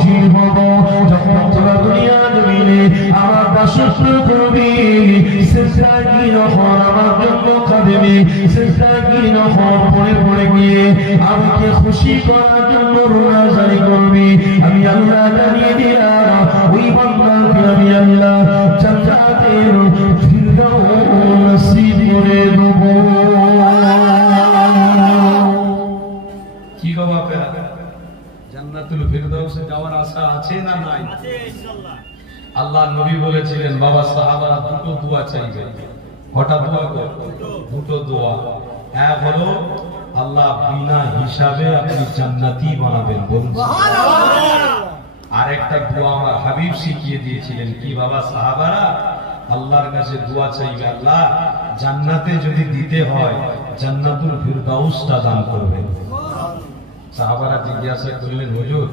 খুশি হব যখন তোরা দুনিয়া জমিনে আমার দাসত্ব করবি সিজদাগীন হওয়ার আমার জন্য কাঁদবি সিজদাগীন হওয়ার পরে পরে গিয়ে আমাকে খুশি করার জন্য রোনা জারি করবি আমি আল্লাহ জানিয়ে দিলাম ওই বান্দাকে আমি আল্লাহ জান্নাতের ফিরদাউস নসিব করে দেব কি গো বাপেরা জান্নাতুল ফিরদাউসে যাওয়ার আশা আছে না নাই? আছে ইনশাআল্লাহ। আল্লাহ নবী বলেছিলেন বাবা সাহাবারা দুটো দোয়া চাইবে। কটা দোয়া গো? দুটো দোয়া। এক হলো আল্লাহ বিনা হিসাবে আপনি জান্নাতি বানাবেন বলুন সুবহানাল্লাহ। আর একটা দোয়া আমার হাবিব শিখিয়ে দিয়েছিলেন কি বাবা সাহাবারা আল্লাহর কাছে দোয়া চাইবে আল্লাহ জান্নাতে যদি দিতে হয় জান্নাতুল ফিরদাউসটা দান করবেন। সাহাবারা জিজ্ঞাসা করলেন হুজুর